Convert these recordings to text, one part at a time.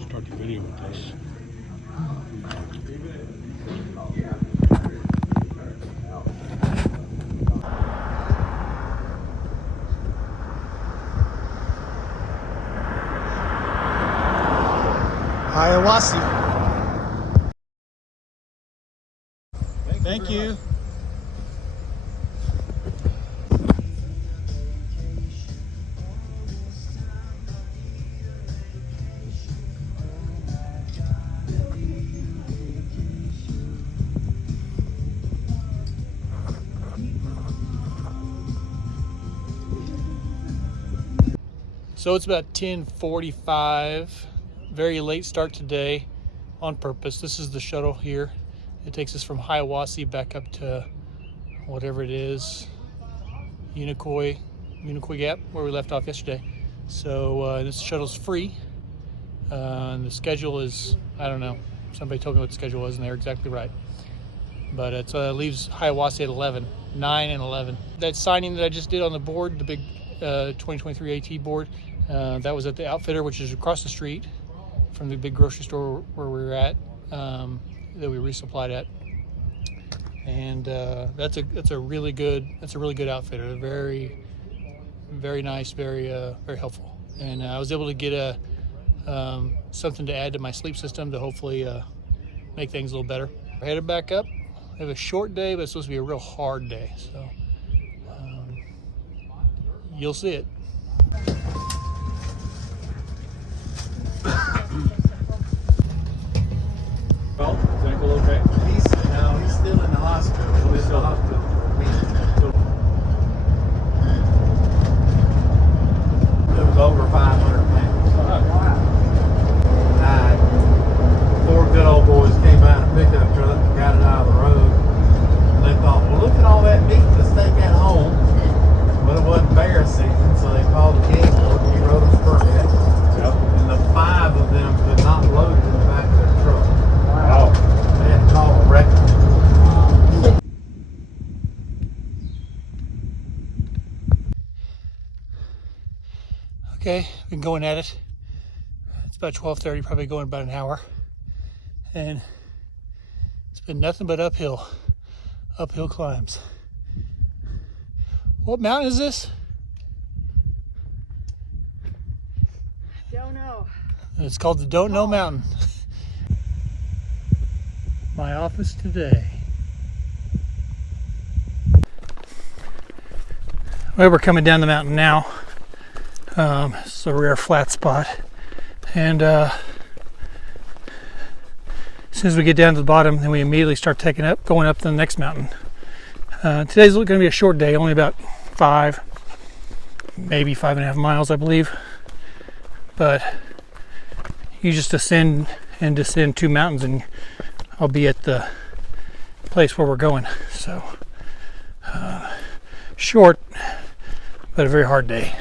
Start the video with this. Hiawassee. Thank you. So it's about 10:45, very late start today on purpose. This is the shuttle here. It takes us from Hiawassee back up to whatever it is, Unicoi Gap, where we left off yesterday. So this shuttle's free. And the schedule is, I don't know, somebody told me what the schedule was and they're exactly right. But it leaves Hiawassee at 9 and 11. That signing that I just did on the board, the big 2023 AT board, that was at the Outfitter, which is across the street from the big grocery store where we were at, that we resupplied at. And that's a really good outfitter. They're very, very nice, very helpful. And I was able to get something to add to my sleep system to hopefully make things a little better. We're headed back up. We have a short day, but it's supposed to be a real hard day. So you'll see it. Well, is ankle okay? He's still in the hospital. He's still in the hospital. It was over 500 pounds. Wow. Four good old boys came out in a pickup truck and got it out of the road. And they thought, well, look at all that meat. Let's take that home. But it wasn't bear season, so they called the game board and he wrote them a permit. Yep. And the 5 of them could not load it in the back of their truck. Wow. They had to call a record. Okay, been going at it. It's about 12:30, probably going about an hour. And it's been nothing but uphill climbs. What mountain is this? Don't know. It's called the Don't Know Mountain. My office today. Well, we're coming down the mountain now. It's a rare flat spot. And as soon as we get down to the bottom, then we immediately start going up the next mountain. Today's going to be a short day, only about 5, maybe 5.5 miles, I believe. But you just ascend and descend 2 mountains and I'll be at the place where we're going. So short, but a very hard day.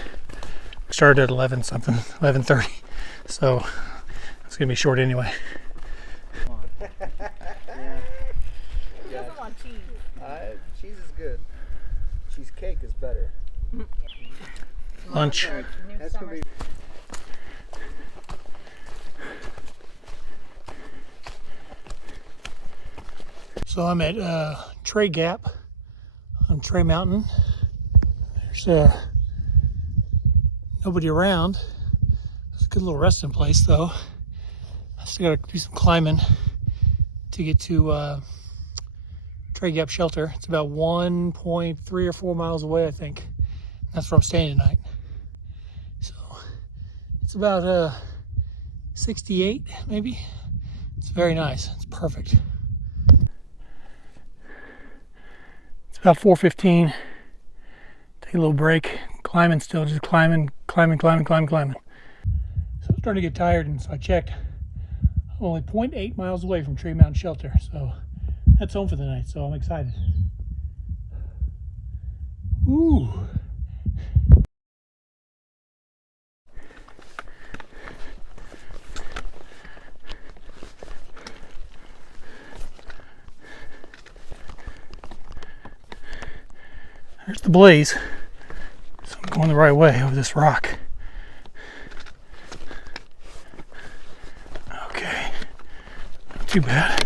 Started at 11:30. So it's going to be short anyway. He doesn't want cheese. Cheese is good. Cheesecake is better. Lunch. That's gonna be. So I'm at Trey Gap on Trey Mountain. There's nobody around. It's a good little resting place though. I still got to do some climbing to get to Trey Gap Shelter. It's about 1.3 or 4 miles away, I think. That's where I'm staying tonight. So it's about 68 maybe. It's very nice. It's perfect. It's about 4:15. Take a little break. Climbing still, just climbing. So I'm starting to get tired, and so I checked. I'm only 0.8 miles away from Tree Mountain Shelter, so that's home for the night, so I'm excited. Ooh. There's the blaze. So I'm going the right way over this rock. too bad.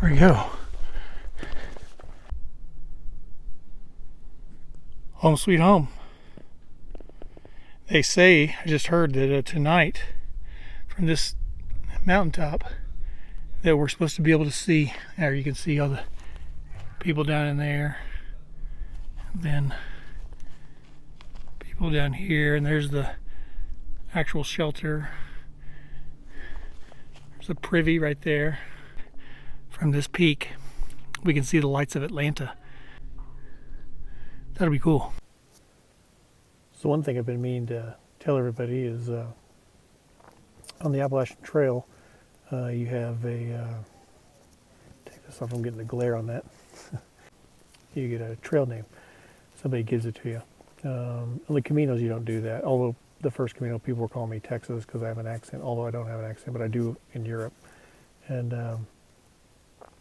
There we go. Home sweet home. They say, I just heard that tonight from this mountaintop that we're supposed to be able to see, there you can see all the people down in there, and then people down here, and there's the actual shelter. There's a privy right there. From this peak we can see the lights of Atlanta. That'll be cool. So one thing I've been meaning to tell everybody is on the Appalachian Trail you have a take this off, I'm getting the glare on that. You get a trail name, somebody gives it to you. On the Caminos you don't do that, although the first Camino people were calling me Texas because I have an accent, although I don't have an accent, but I do in Europe. And I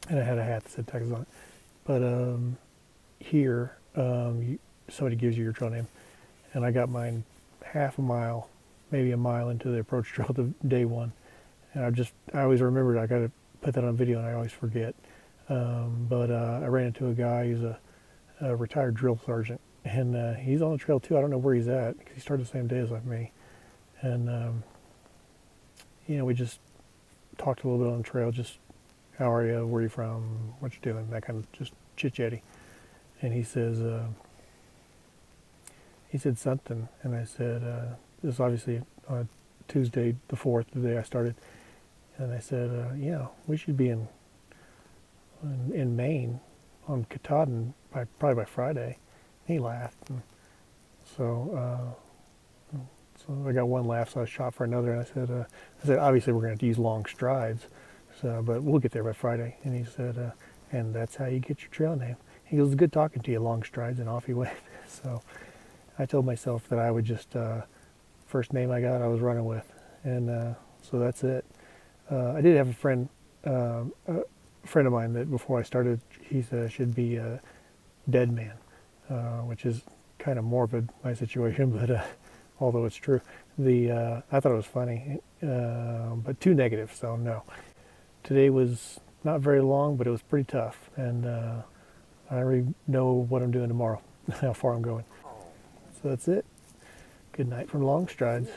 had a hat that said Texas on it. But here somebody gives you your trail name, and I got mine half a mile, maybe a mile into the approach trail to day one. And I always remembered I got to put that on video, and I always forget. But I ran into a guy who's a retired drill sergeant, and he's on the trail too. I don't know where he's at because he started the same day as like me. And you know, we just talked a little bit on the trail, just how are you, where are you from, what you doing, that kind of just chit-chatty. And he says, he said something, and I said, this is obviously on Tuesday the 4th, the day I started, and I said, yeah, we should be in Maine on Katahdin probably by Friday. And he laughed, and so I got one laugh, so I shot for another, and I said, obviously we're going to have to use long strides, so but we'll get there by Friday. And he said, and that's how you get your trail name. He goes, it's good talking to you, long strides, and off he went. So I told myself that I would just, first name I got, I was running with. And so that's it. I did have a friend of mine that before I started, he said should be a Dead Man, which is kind of morbid, my situation, but although it's true. I thought it was funny, but too negative, so no. Today was not very long, but it was pretty tough, and I already know what I'm doing tomorrow, how far I'm going. So that's it. Good night from Long Strides.